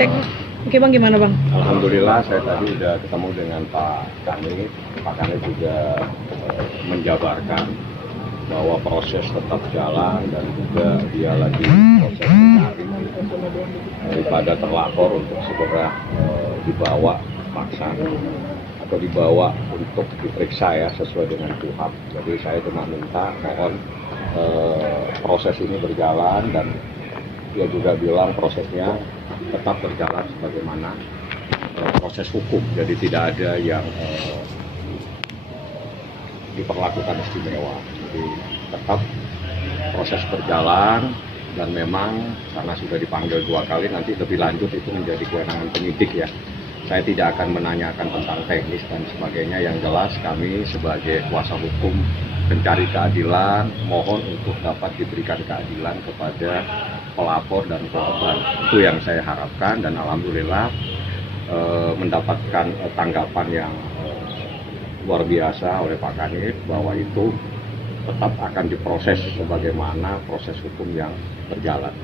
Cek. Oke Bang, gimana Bang? Alhamdulillah saya tadi sudah ketemu dengan Pak Kanit. Pak Kanit juga menjabarkan bahwa proses tetap jalan dan juga dia lagi proses mencari daripada terlapor untuk segera dibawa paksa atau dibawa untuk diperiksa ya sesuai dengan KUHAP. Jadi saya cuma minta mohon proses ini berjalan dan dia juga bilang prosesnya tetap berjalan sebagaimana proses hukum. Jadi tidak ada yang diperlakukan istimewa. Jadi tetap proses berjalan dan memang karena sudah dipanggil 2 kali nanti lebih lanjut itu menjadi kewenangan penyidik ya. Saya tidak akan menanyakan tentang teknis dan sebagainya. Yang jelas kami sebagai kuasa hukum mencari keadilan, mohon untuk dapat diberikan keadilan kepada pelapor dan korban. Itu yang saya harapkan dan alhamdulillah mendapatkan tanggapan yang luar biasa oleh Pak Kanit bahwa itu tetap akan diproses sebagaimana proses hukum yang berjalan.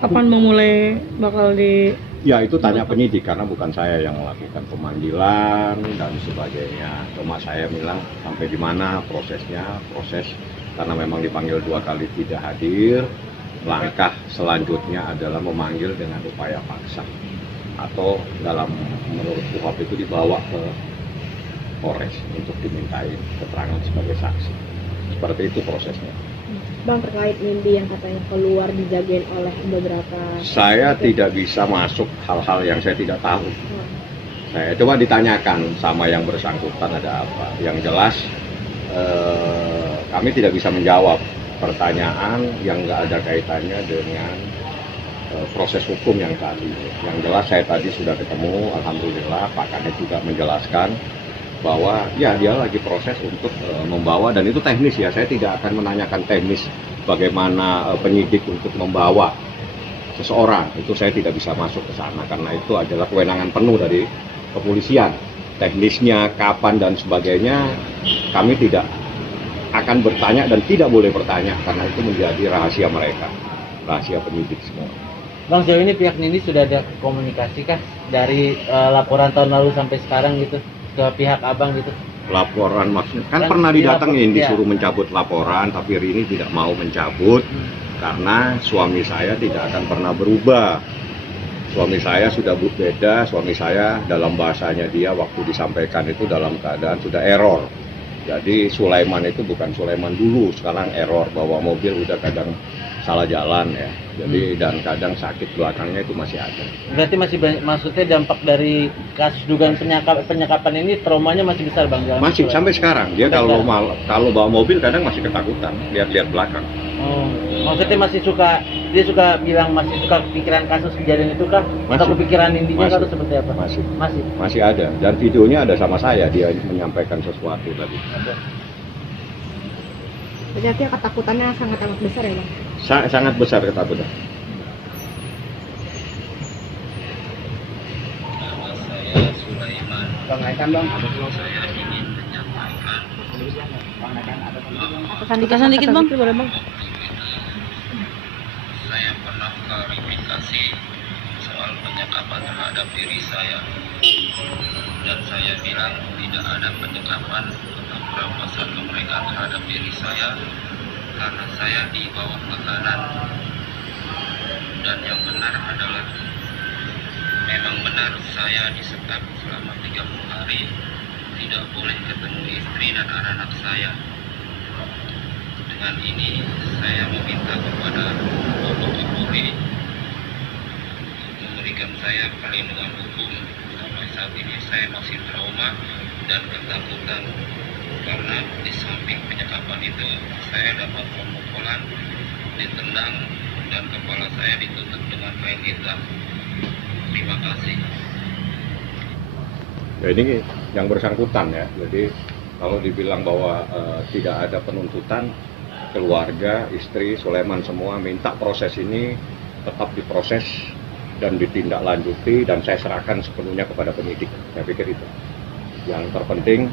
Kapan memulai bakal di... Ya itu tanya penyidik karena bukan saya yang melakukan pemanggilan dan sebagainya. Cuma saya bilang sampai di mana prosesnya, proses karena memang dipanggil 2 kali tidak hadir. Langkah selanjutnya adalah memanggil dengan upaya paksa atau dalam menurut KUHAP itu dibawa ke Polres untuk dimintai keterangan sebagai saksi. Seperti itu prosesnya. Bang, terkait mimpi yang katanya keluar dijagain oleh beberapa... Saya tidak bisa masuk hal-hal yang saya tidak tahu. Saya coba ditanyakan sama yang bersangkutan ada apa. Yang jelas kami tidak bisa menjawab pertanyaan yang nggak ada kaitannya dengan proses hukum yang tadi. Yang jelas saya tadi sudah ketemu, alhamdulillah Pak Kanit juga menjelaskan bahwa ya dia lagi proses untuk membawa dan itu teknis ya. Saya tidak akan menanyakan teknis bagaimana penyidik untuk membawa seseorang. Itu saya tidak bisa masuk ke sana karena itu adalah kewenangan penuh dari kepolisian. Teknisnya, kapan dan sebagainya kami tidak akan bertanya dan tidak boleh bertanya karena itu menjadi rahasia mereka, rahasia penyidik semua. Bang, sejauh ini pihak Nindi sudah ada komunikasi kah dari laporan tahun lalu sampai sekarang gitu ke pihak abang gitu? Laporan maksudnya kan pernah didatengin disuruh mencabut laporan tapi Rini tidak mau mencabut karena suami saya tidak akan pernah berubah. Suami saya sudah beda, suami saya dalam bahasanya dia waktu disampaikan itu dalam keadaan sudah error. Jadi Sulaiman itu bukan Sulaiman dulu, sekarang error bawa mobil udah kadang salah jalan ya. Jadi dan kadang sakit belakangnya itu masih ada. Berarti masih banyak, maksudnya dampak dari kasus dugaan penyekapan ini traumanya masih besar Bang? Masih sampai sekarang. Dia kalau bawa mobil kadang masih ketakutan, lihat-lihat belakang. Oh, maksudnya dia suka bilang masih suka kepikiran kasus kejadian itu kah? Atau kepikiran intinya atau seperti apa? Masih ada dan videonya ada sama saya, dia menyampaikan sesuatu tadi. Berarti ketakutannya sangat-sangat besar ya Bang? Sangat besar ketakutan. Nama saya Sulaiman. Saya ingin menyampaikan Pesan dikit Bang, boleh Bang? saya pernah klarifikasi soal penyekapan terhadap diri saya dan saya bilang tidak ada penyekapan atau perampasan kemerdekaan terhadap diri saya karena saya di bawah tekanan dan yang benar adalah memang benar saya disekap selama 30 hari tidak boleh ketemu istri dan anak-anak saya. Dengan ini saya meminta kepada Bapak Kapolri memberikan saya perlindungan hukum. Sampai saat ini saya masih trauma dan ketakutan karena di samping penyekapan itu saya dapat pemukulan, ditendang dan kepala saya ditutup dengan kain hitam. Terima kasih. Ya ini yang bersangkutan ya. Jadi kalau dibilang bahwa tidak ada penuntutan, keluarga, istri, Sulaiman semua minta proses ini tetap diproses dan ditindaklanjuti dan saya serahkan sepenuhnya kepada penyidik. Saya pikir itu yang terpenting,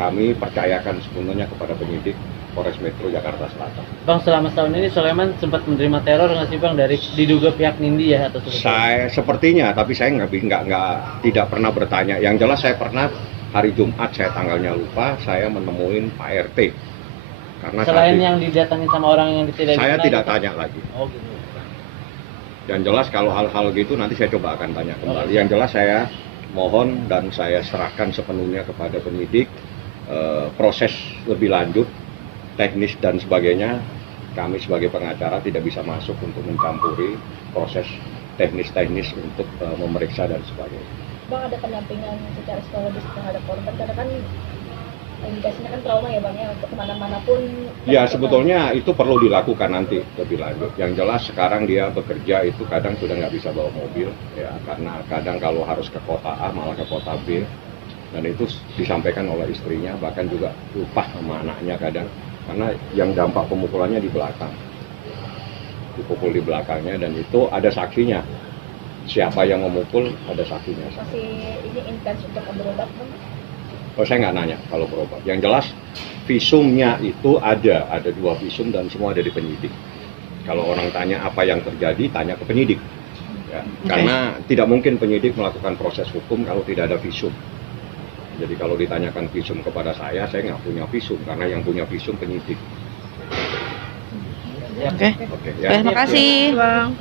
kami percayakan sepenuhnya kepada penyidik Polres Metro Jakarta Selatan. Bang, selama setahun ini Soleman sempat menerima teror nggak sih Bang dari diduga pihak Nindi ya atau seperti itu? Saya sepertinya, tapi saya tidak pernah bertanya. Yang jelas saya pernah hari Jumat, saya tanggalnya lupa, saya menemuin Pak RT. Karena Selain yang didatangi sama orang yang tidak saya dikenal, tidak gitu? tanya lagi. Oh gitu. Yang jelas kalau hal-hal gitu nanti saya coba akan tanya kembali. Yang jelas saya mohon dan saya serahkan sepenuhnya kepada penyidik, proses lebih lanjut, teknis dan sebagainya. Kami sebagai pengacara tidak bisa masuk untuk mencampuri proses teknis-teknis untuk memeriksa dan sebagainya. Bang, ada pendampingan secara psikologis terhadap korban karena kan indikasinya kan trauma ya Bang ya, untuk kemana-mana pun. Ya sebetulnya itu perlu dilakukan nanti lebih lanjut. Yang jelas sekarang dia bekerja itu kadang sudah nggak bisa bawa mobil ya, karena kadang kalau harus ke kota A malah ke kota B, dan itu disampaikan oleh istrinya, bahkan juga lupa sama anaknya kadang, karena yang dampak pemukulannya di belakang, dipukul di belakangnya, dan itu ada saksinya. Siapa yang memukul ada saksinya. Masih ini intens untuk berobat Bang? Oh, saya nggak nanya kalau berobat. Yang jelas visumnya itu ada 2 visum dan semua ada di penyidik. Kalau orang tanya apa yang terjadi, tanya ke penyidik. Ya, karena tidak mungkin penyidik melakukan proses hukum kalau tidak ada visum. Jadi kalau ditanyakan visum kepada saya nggak punya visum karena yang punya visum penyidik. Oke. Oke, ya. Terima kasih, Bang.